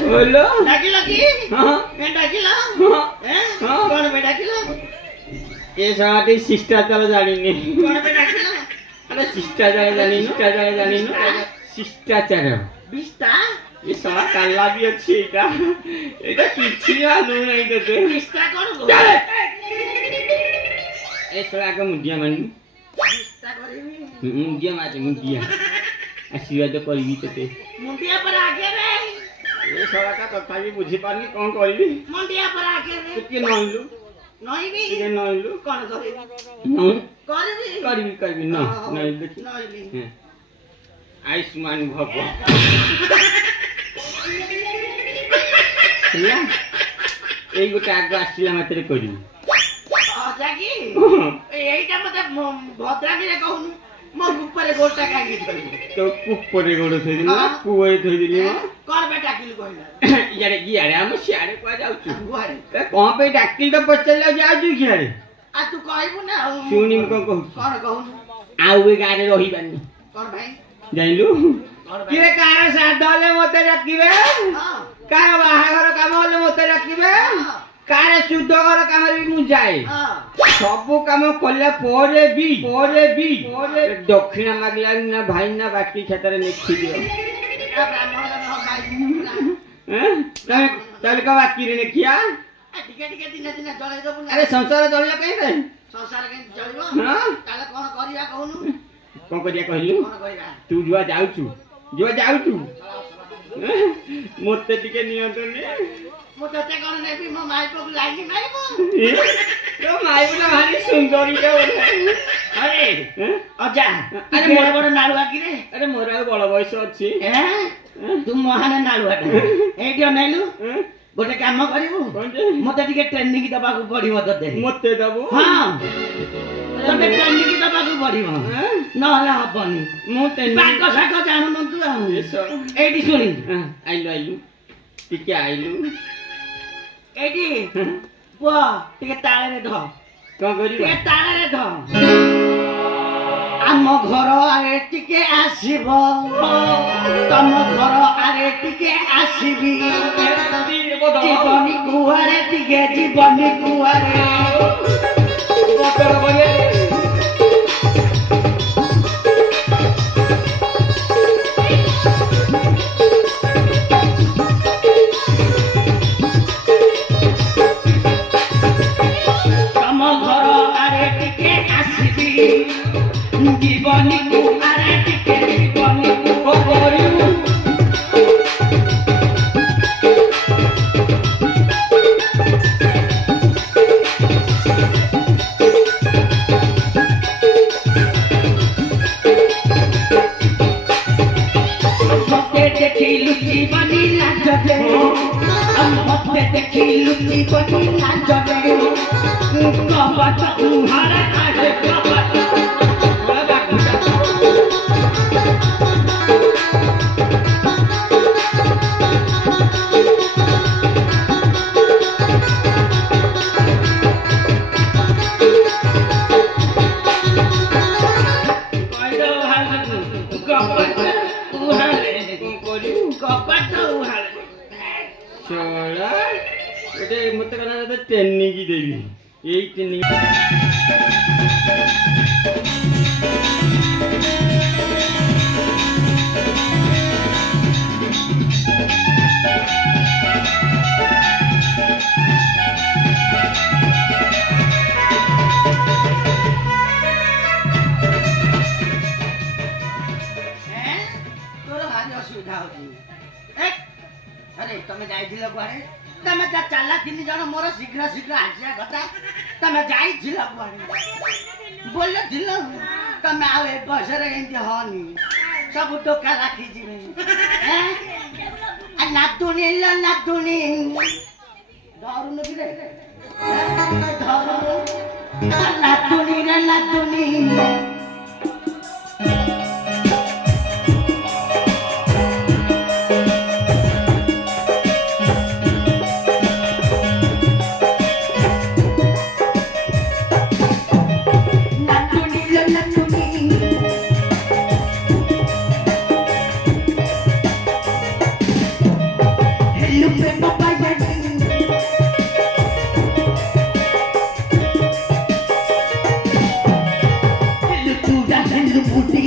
बोलो डाकिला की हां मैं डाकिला हैं हां कौन पे डाकिला ये साटी शिष्टाचार जानिनी कौन पे डाकिला अरे शिष्टाचार जानिनी शिष्टाचार बिस्ता ये सारा काला भी अच्छी एटा एटा किछि आनु नहीं देते बिस्ता कौन गो ए सारा का मुंडिया मानी बिस्ता करिबी मुंडिया माते मुंडिया आशीर्वाद करबी तते मुंडिया पर आगे रे ये सारा का कथा भी बुझी पानी कोन करबी मुंडिया पर आगे रे के नइलु नइबी के नइलु कौन करिबी न करबी न नहीं देखी नइबी आयुष्मान भव या এই গোটা আগ আসিলা মাত্রে করি जागी এইটা মতে ভদ্রামিরে কহুন মো উপরে গোটা কাগি ধরি তো উপরে গোড় থই দিলি না কুয়ে থই দিলি না কর বেটা কিল কইলা ইয়ারে আমি সিয়ারে কয়া যাউছু গুহারে তে কোন পে ডাকিল তো পচলা যাউছু কিয়ারে आ तू कहबू ना শুনিম কোন কহু कौन कहून আউ এ গারে রহিবানি कौन भाई জাইলু कौन भाई কিরে কার সাদলে মতে ডাকিবে हां কার বাহাঘর কাম হলে মতে ডাকিবে কার শুদ্ধ ঘর কামরে বি মু যাই हां सब काम कले परे भी दक्षिणा मागला ना भाई ना बाकी क्षेत्र लिखी दियो ब्राह्मण न भाई हैं तल का बाकी रे लिखिया टिके टिके दिन दिन जळे दबु ना अरे संसार जलिया कहीं रे संसार के जळिबो हां ताले कोन करिया कहून कोन करिया कहलु कोन करिया तू जुआ जाउछु मोते टिके नियंत्रण मो तते कोन नेबी मो माई को लाइनी माइबो तो माई बोला भारी सुंदरी के अरे अजा अरे बड़ बड़ नालुआ की रे अरे मोरा बड़ बयस अछि हैं तू महान नालुआ एटी अनेलु गोटे काम करिवु मते टिके ट्रेनिंग दबा को पड़िबो तते मते दबु हां तते ट्रेनिंग दबा को पड़िबो नहले हबनी मु तेन पाक साक जानु न तू एसो एटी सुनी आइलु टिके आइलु एटी पुआ टिके ताळे रे ध कोन करिबा टिके ताळे रे ध आम घर आरे टिके आसीबो तम घर आरे टिके आसीबी जीवनी कुआरे टिके जीवनी कुआरे बटर बने तम घर आरे टिके आसीबी जीवनी कुआरे टिके जीवनी कुआरे देखिलु जीवनी लाज दे मते देखिलु जीवनी लाज दे कबत तुम्हारा आज कबत छोड़ा एटे मते कना तो ट्रेनिंग की देबी एई ट्रेनिंग अरे तमे जाइथिल कुआरे तमे जा चाला 3 जण मोर शीघ्र शीघ्र आजिया गता तमे जाइथिल कुआरे बोले दिल तमे आ एक बसरे एंती हनी सब टोका राखी जिमे हैं आ नातुनी ल नातुनी धरु न रे धरु नातुनी रे नातुनी प्रेम पाइबे दिल टूटा दिल मुटी